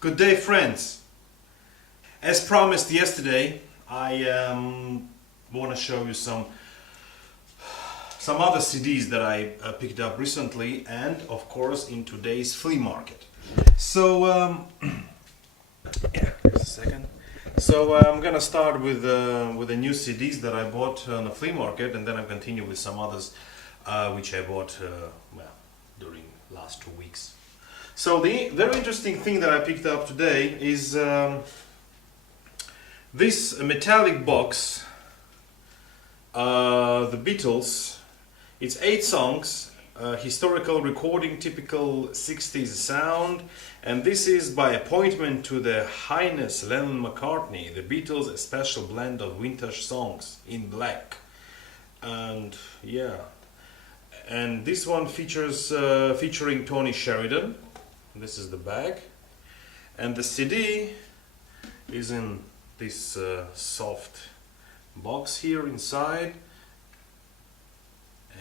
Good day, friends. As promised yesterday, I want to show you some other CDs that I picked up recently, and of course in today's flea market. So yeah, just a second. So I'm gonna start with the new CDs that I bought on the flea market, and then I'll continue with some others which I bought during last 2 weeks. So the very interesting thing that I picked up today is this metallic box, The Beatles. It's 8 songs, historical recording, typical 60s sound, and this is by appointment to the Highness Lennon-McCartney, The Beatles, a special blend of vintage songs in black. And yeah, and this one features featuring Tony Sheridan. This is the bag, and the CD is in this soft box here inside.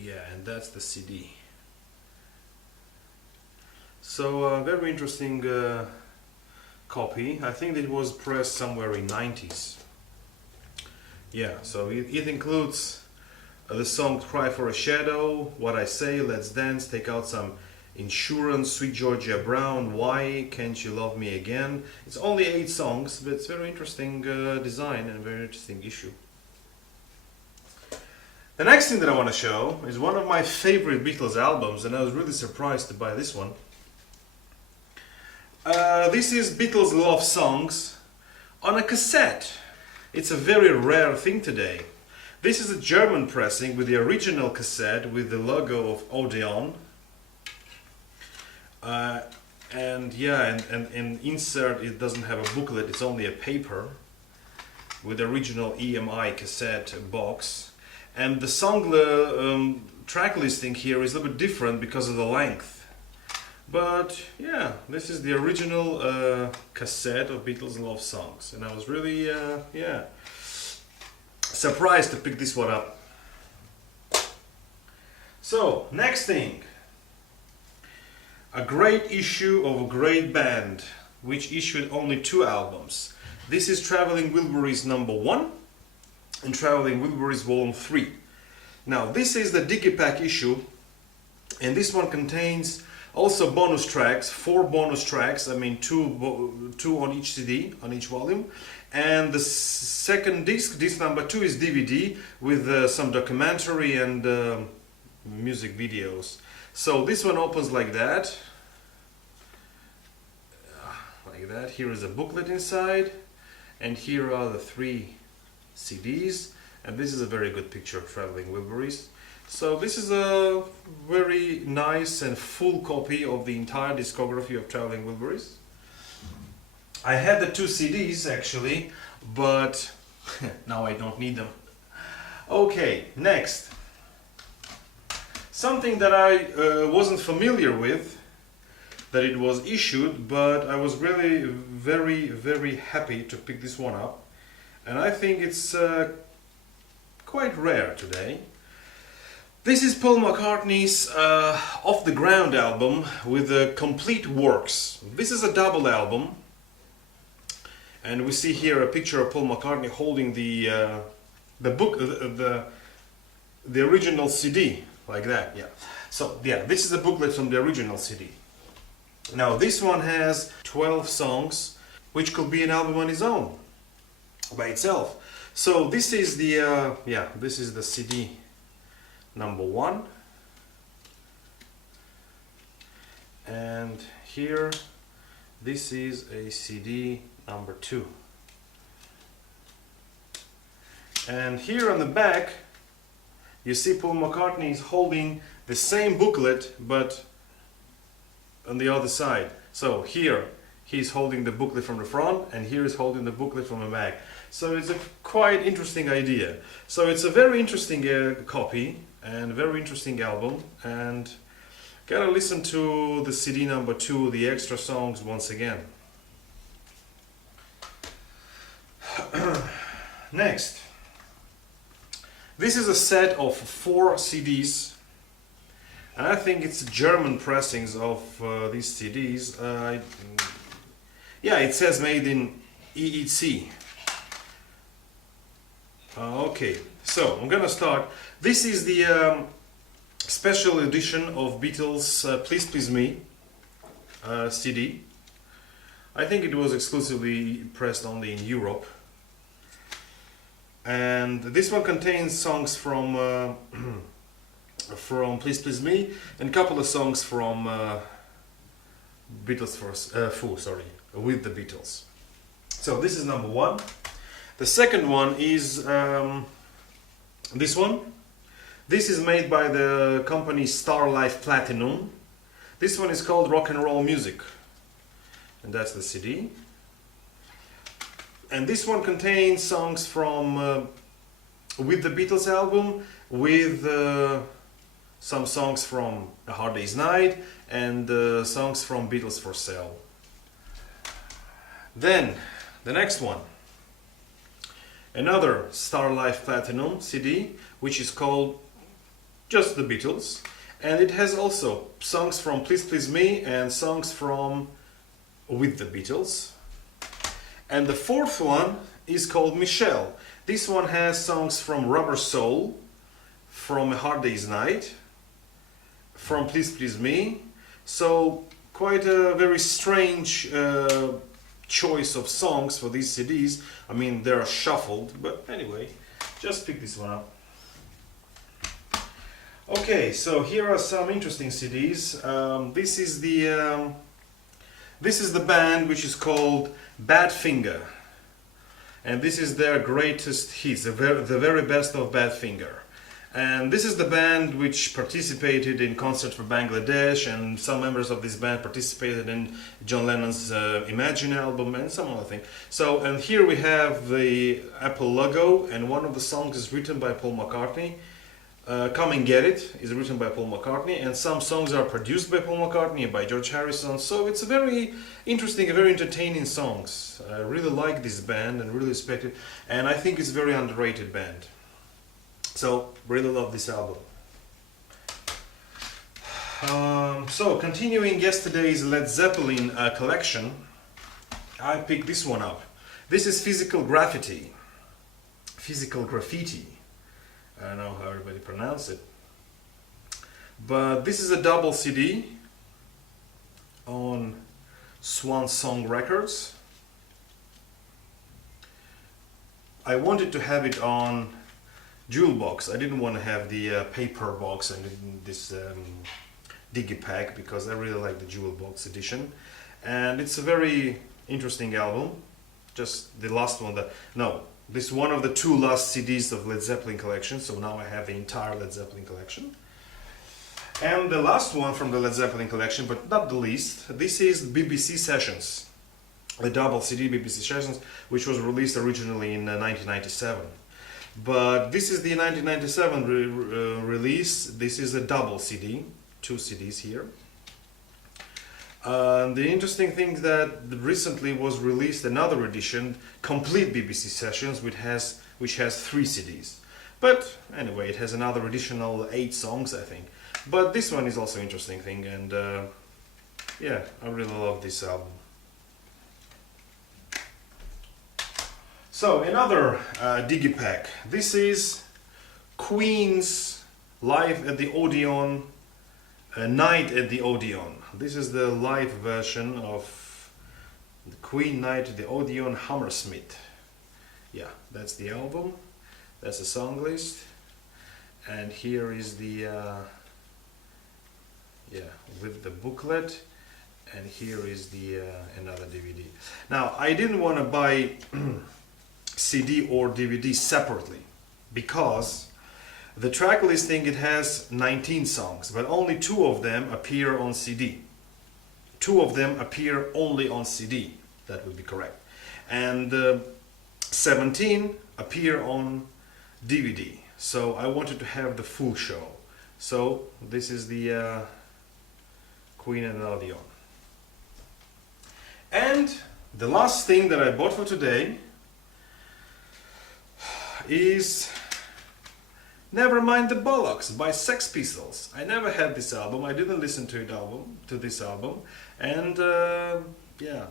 Yeah, and that's the CD. So very interesting copy. I think it was pressed somewhere in 90s. Yeah, so it includes the song Cry for a Shadow, What I Say, Let's Dance, Take Out Some Insurance, Sweet Georgia Brown, Why Can't You Love Me Again. It's only 8 songs, but it's very interesting design and very interesting issue. The next thing that I want to show is one of my favorite Beatles albums, and I was really surprised to buy this one. This is Beatles Love Songs on a cassette. It's a very rare thing today. This is a German pressing with the original cassette with the logo of Odeon. And yeah, and insert, it doesn't have a booklet, it's only a paper with the original EMI cassette box. And the song track listing here is a little bit different because of the length. But yeah, this is the original cassette of Beatles Love Songs, and I was really yeah, surprised to pick this one up. So, next thing. A great issue of a great band, which issued only 2 albums. This is Traveling Wilburys #1 and Traveling Wilburys Volume 3. Now this is the Digipack issue, and this one contains also bonus tracks, 4 bonus tracks, I mean 2 on each CD, on each volume. And the second disc #2 is DVD with some documentary and music videos. So this one opens like that. Here is a booklet inside, and here are the 3 CDs, and this is a very good picture of Traveling Wilburys. So this is a very nice and full copy of the entire discography of Traveling Wilburys. I had the 2 CDs actually, but now I don't need them. Okay, next. Something that I wasn't familiar with, that it was issued, but I was really very happy to pick this one up, and I think it's quite rare today. This is Paul McCartney's Off the Ground album with the complete works. This is a double album, and we see here a picture of Paul McCartney holding the book, the original CD, like that. Yeah. So yeah, this is a booklet from the original CD. Now this one has 12 songs, which could be an album on its own, by itself. So this is the this is the CD #1, and here this is a CD #2, and here on the back you see Paul McCartney is holding the same booklet, but on the other side. So here he's holding the booklet from the front, and here is holding the booklet from the back. So it's a quite interesting idea. So it's a very interesting copy and very interesting album, and gotta listen to the CD #2, the extra songs once again. Next, this is a set of 4 CDs. And I think it's German pressings of these CDs. Yeah, it says made in EEC. Okay, so I'm gonna start. This is the special edition of Beatles Please Please Me CD. I think it was exclusively pressed only in Europe. And this one contains songs from from Please Please Me and a couple of songs from Beatles with the Beatles. So this is number one. The second one is this one. This is made by the company Star Life Platinum. This one is called Rock and Roll Music, and that's the CD. And this one contains songs from with the Beatles album, with some songs from A Hard Day's Night, and songs from Beatles for Sale. Then the next one, another Star Life Platinum CD, which is called just the Beatles, and it has also songs from Please Please Me and songs from With the Beatles. And the fourth one is called Michelle. This one has songs from Rubber Soul, from A Hard Day's Night, from Please Please Me. So quite a very strange choice of songs for these CDs. I mean, they're shuffled, but anyway, just pick this one up. Okay, so here are some interesting CDs. This is the band which is called Badfinger, and this is their greatest hits, the very best of Badfinger. And this is the band which participated in Concert for Bangladesh, and some members of this band participated in John Lennon's Imagine album and some other thing. So, and here we have the Apple logo, and one of the songs is written by Paul McCartney. Come and Get It is written by Paul McCartney, and some songs are produced by Paul McCartney and by George Harrison. So it's a very interesting, very entertaining songs. I really like this band and really respect it, and I think it's a very underrated band. So really love this album. So continuing yesterday's Led Zeppelin collection, I picked this one up. This is Physical Graffiti. Physical Graffiti. I don't know how everybody pronounce it, but this is a double CD on Swan Song Records. I wanted to have it on jewel box. I didn't want to have the paper box and this digipack, because I really like the jewel box edition, and it's a very interesting album. Just the last one this is one of the two last CDs of Led Zeppelin collection, so now I have the entire Led Zeppelin collection. And the last one from the Led Zeppelin collection, but not the least, this is BBC Sessions, the double CD BBC Sessions, which was released originally in 1997. But this is the 1997 release. This is a double CD, two CDs here. The interesting thing is that recently was released another edition, complete BBC Sessions, which has 3 CDs. But anyway, it has another additional 8 songs, I think. But this one is also an interesting thing, and yeah, I really love this album. So another digipack. This is Queen's Live at the Odeon, Night at the Odeon. This is the live version of the Queen Night at the Odeon Hammersmith. Yeah, that's the album. That's the song list. And here is the with the booklet. And here is the another DVD. Now, I didn't want to buy CD or DVD separately, because the track listing, it has 19 songs, but only 2 of them appear on CD. 2 of them appear only on CD, that would be correct. And 17 appear on DVD. So I wanted to have the full show. So this is the Queen and Odeon. And the last thing that I bought for today is Nevermind the Bollocks by Sex Pistols. I never had this album. I didn't listen to this album, and yeah,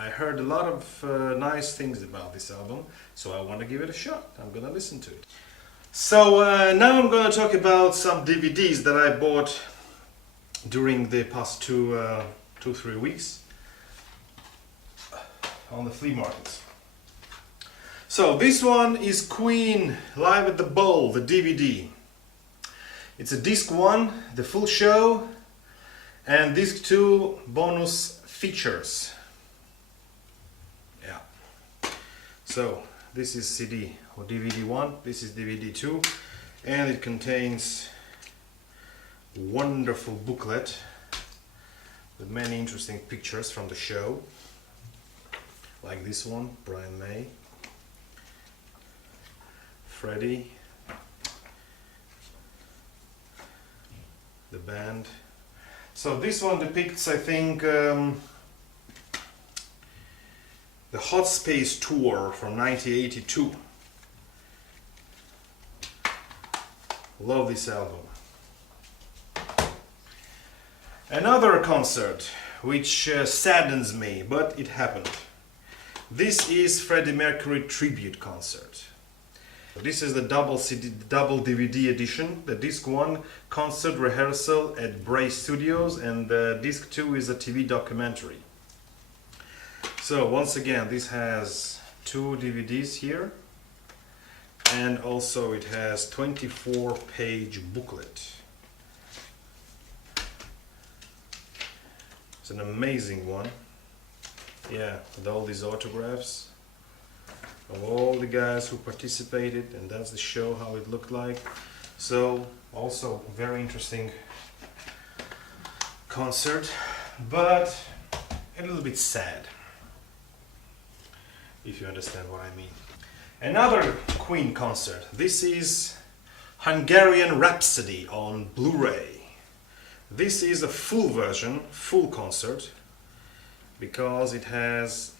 I heard a lot of nice things about this album, so I want to give it a shot. I'm gonna listen to it. So now I'm gonna talk about some DVDs that I bought during the past 2-3 weeks on the flea markets. So this one is Queen Live at the Bowl, the DVD. It's a disc 1, the full show, and disc 2 bonus features. Yeah. So this is CD or DVD 1, this is DVD 2, and it contains a wonderful booklet with many interesting pictures from the show, like this one, Brian May, Freddie, the band. So this one depicts, I think, the Hot Space Tour from 1982. Love this album. Another concert which saddens me, but it happened. This is Freddie Mercury tribute concert. This is the double DVD edition, the disc 1 concert rehearsal at Bray Studios, and the disc 2 is a TV documentary. So once again, this has 2 DVDs here, and also it has 24-page booklet. It's an amazing one. Yeah, with all these autographs of all the guys who participated, and that's the show, how it looked like. So also very interesting concert, but a little bit sad, if you understand what I mean. Another Queen concert. This is Hungarian Rhapsody on Blu-ray. This is a full version, full concert, because it has,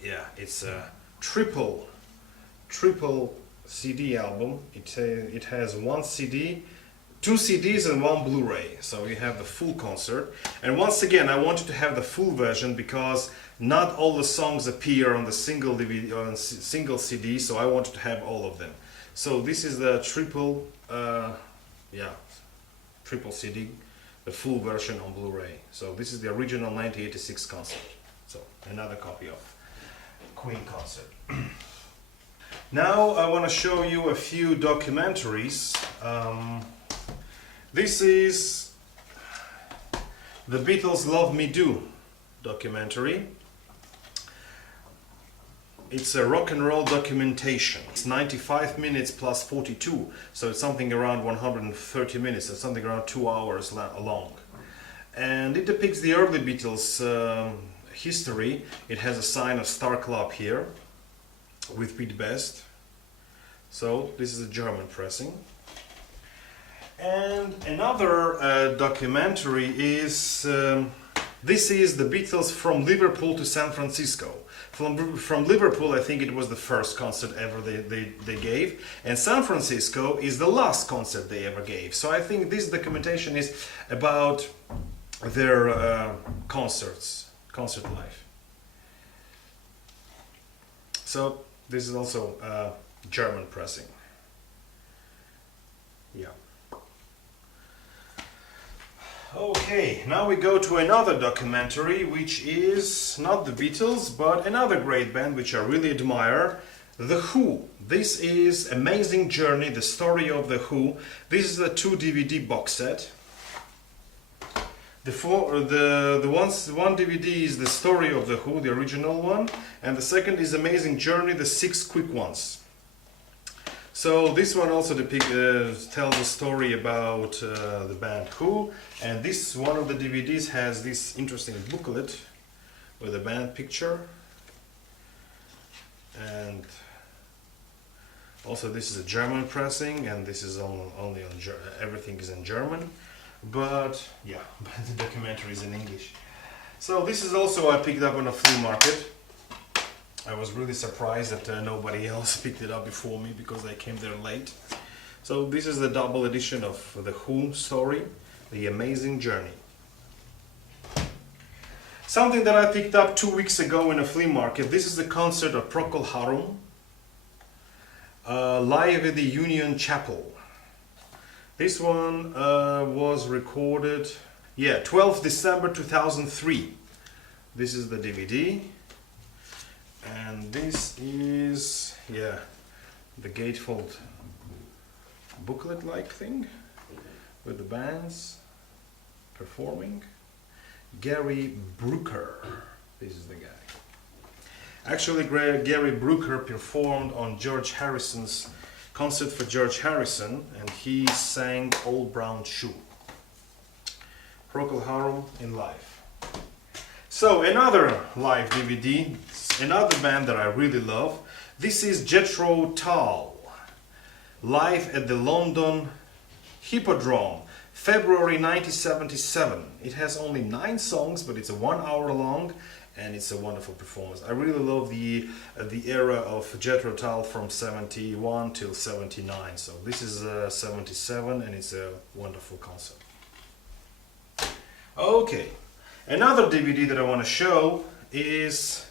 yeah, it's a triple CD album. It has 1 CD, 2 CDs and 1 Blu-ray, so you have the full concert. And once again, I wanted to have the full version because not all the songs appear on the single DVD, on single CD, so I wanted to have all of them. So this is the triple CD, the full version on Blu-ray. So this is the original 1986 concert. So another copy of Queen concert. Now I want to show you a few documentaries. This is the Beatles Love Me Do documentary. It's a rock and roll documentation. It's 95 minutes plus 42, so it's something around 130 minutes, so something around 2 hours long. And it depicts the early Beatles history. It has a sign of Star Club here with Pete Best. So this is a German pressing. And another documentary is this is the Beatles from Liverpool to San Francisco. From Liverpool, I think it was the first concert ever they gave, and San Francisco is the last concert they ever gave. So I think this documentation is about their concert life. So this is also German pressing. Yeah. Okay, now we go to another documentary, which is not the Beatles, but another great band which I really admire, The Who. This is Amazing Journey, the story of The Who. This is a 2 DVD box set. One DVD is the story of The Who, the original one, and the second is Amazing Journey, the 6 quick ones. So this one also tells a story about the band Who, and this one of the DVDs has this interesting booklet with a band picture, and also this is a German pressing, and this is only on everything is in German, but yeah, the documentary is in English. So this is also I picked up on a flea market. I was really surprised that nobody else picked it up before me because I came there late. So this is the double edition of The Who story, The Amazing Journey. Something that I picked up 2 weeks ago in a flea market. This is the concert of Procol Harum, live at the Union Chapel. This one was recorded, 12th December 2003. This is the DVD. And this is, the gatefold booklet-like thing with the bands performing. Gary Brooker, this is the guy. Actually, Gary Brooker performed on George Harrison's concert for George Harrison, and he sang Old Brown Shoe. Procol Harum in live. So another live DVD, another band that I really love. This is Jethro Tull, live at the London Hippodrome, February 1977. It has only 9 songs, but it's a 1 hour long, and it's a wonderful performance. I really love the era of Jethro Tull from 71 till 79. So this is 77, and it's a wonderful concert. Okay, another DVD that I want to show is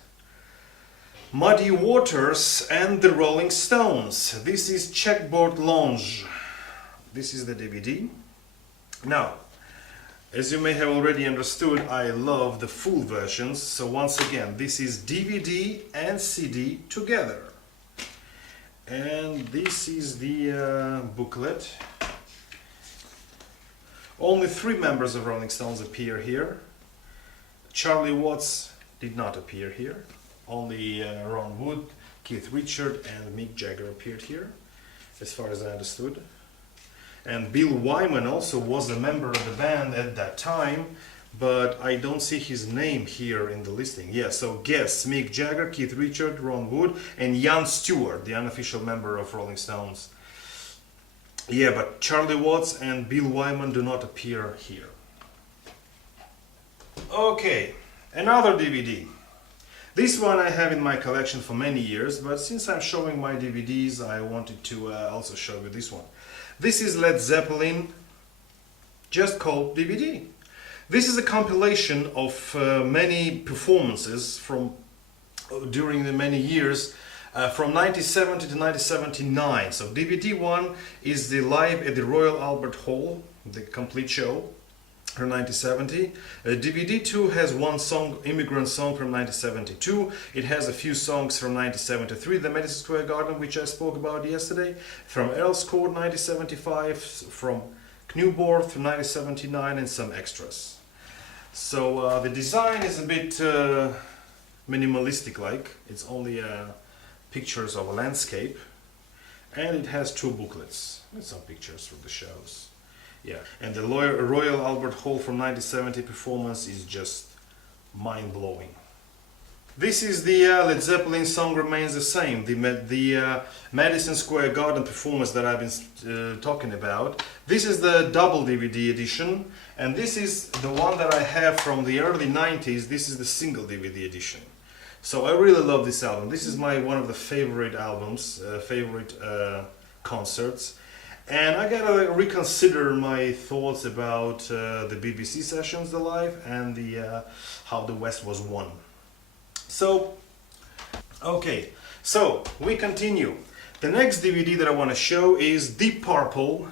Muddy Waters and the Rolling Stones. This is Checkboard Lounge. This is the DVD. Now, as you may have already understood, I love the full versions. So once again, this is DVD and CD together. And this is the booklet. Only 3 members of Rolling Stones appear here. Charlie Watts did not appear here. Only Ron Wood, Keith Richards and Mick Jagger appeared here, as far as I understood. And Bill Wyman also was a member of the band at that time, but I don't see his name here in the listing. Yeah, so guests: Mick Jagger, Keith Richards, Ron Wood, and Ian Stewart, the unofficial member of Rolling Stones. Yeah, but Charlie Watts and Bill Wyman do not appear here. Okay, another DVD. This one I have in my collection for many years, but since I'm showing my DVDs, I wanted to also show you this one. This is Led Zeppelin, just called DVD. This is a compilation of many performances from during the many years, from 1970 to 1979. So DVD 1 is the live at the Royal Albert Hall, the complete show from 1970. DVD 2 has one song, Immigrant Song from 1972. It has a few songs from 1973, the Madison Square Garden, which I spoke about yesterday, from Earl's Court 1975, from Kneuborth from 1979, and some extras. So the design is a bit minimalistic like. It's only pictures of a landscape, and it has 2 booklets with some pictures from the shows. Yeah, and the Royal Albert Hall from 1970 performance is just mind-blowing. This is the Led Zeppelin Song Remains the Same, the Madison Square Garden performance that I've been talking about. This is the double DVD edition, and this is the one that I have from the early 90s. This is the single DVD edition. So I really love this album. This is one of the favorite albums, concerts. And I gotta reconsider my thoughts about the BBC sessions, the live, and the how the West was won. So, okay, so we continue. The next DVD that I want to show is Deep Purple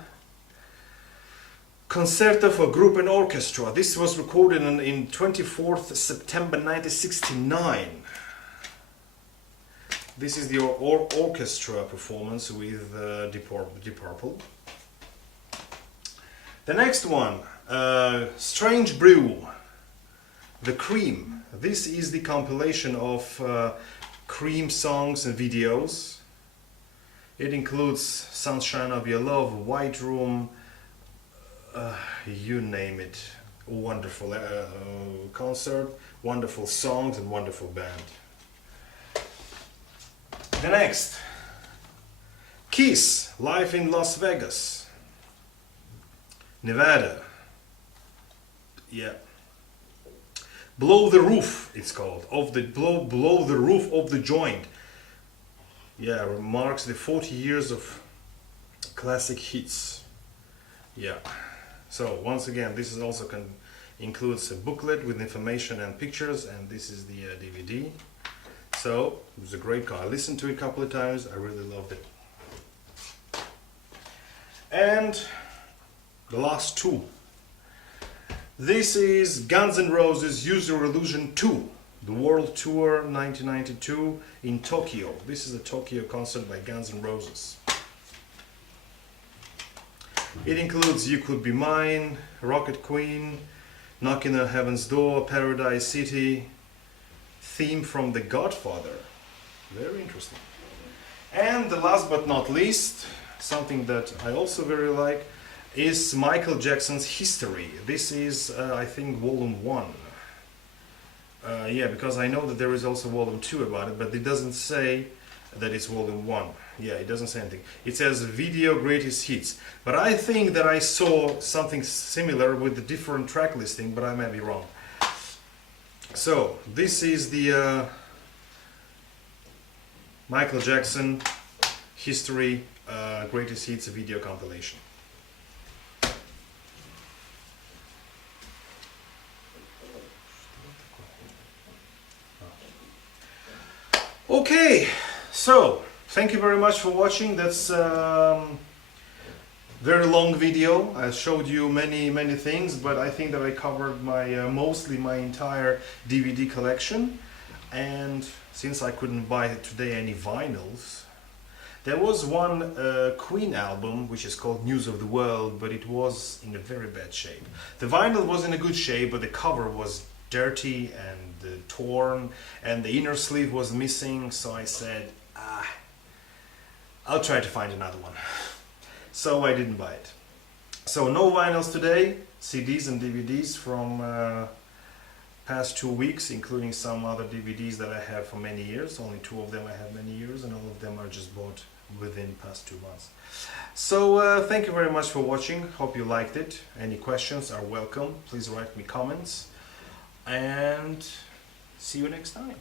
Concerto for Group and Orchestra. This was recorded in 24th September 1969. This is the orchestra performance with Deep Purple. The next one, Strange Brew, The Cream. This is the compilation of Cream songs and videos. It includes Sunshine of Your Love, White Room, you name it. Wonderful concert, wonderful songs, and wonderful band. The next, Kiss, live in Las Vegas, Nevada. Yeah. Blow the Roof, it's called, blow the Roof of the Joint. Yeah, marks the 40 years of classic hits. Yeah. So once again, this is also Includes a booklet with information and pictures, and this is the DVD. So it was a great car. I listened to it a couple of times. I really loved it. And the last two. This is Guns N' Roses Use Your Illusion 2, the World Tour 1992 in Tokyo. This is a Tokyo concert by Guns N' Roses. It includes You Could Be Mine, Rocket Queen, Knocking on Heaven's Door, Paradise City, theme from The Godfather. Very interesting. And the last but not least, something that I also very like, is Michael Jackson's History. This is, I think, volume 1. Yeah, because I know that there is also volume 2 about it, but it doesn't say that it's volume 1. Yeah, it doesn't say anything. It says Video Greatest Hits. But I think that I saw something similar with the different track listing, but I may be wrong. So, this is the Michael Jackson History Greatest Hits video compilation. Okay, so thank you very much for watching. That's very long video. I showed you many things, but I think that I covered my mostly my entire DVD collection. And since I couldn't buy today any vinyls, there was one Queen album which is called News of the World, but it was in a very bad shape. The vinyl was in a good shape, but the cover was dirty and torn, and the inner sleeve was missing. So I said, I'll try to find another one. So I didn't buy it. So no vinyls today, CDs and DVDs from past 2 weeks, including some other DVDs that I have for many years. Only 2 of them I have many years, and all of them are just bought within past 2 months. So thank you very much for watching. Hope you liked it. Any questions are welcome. Please write me comments, and see you next time.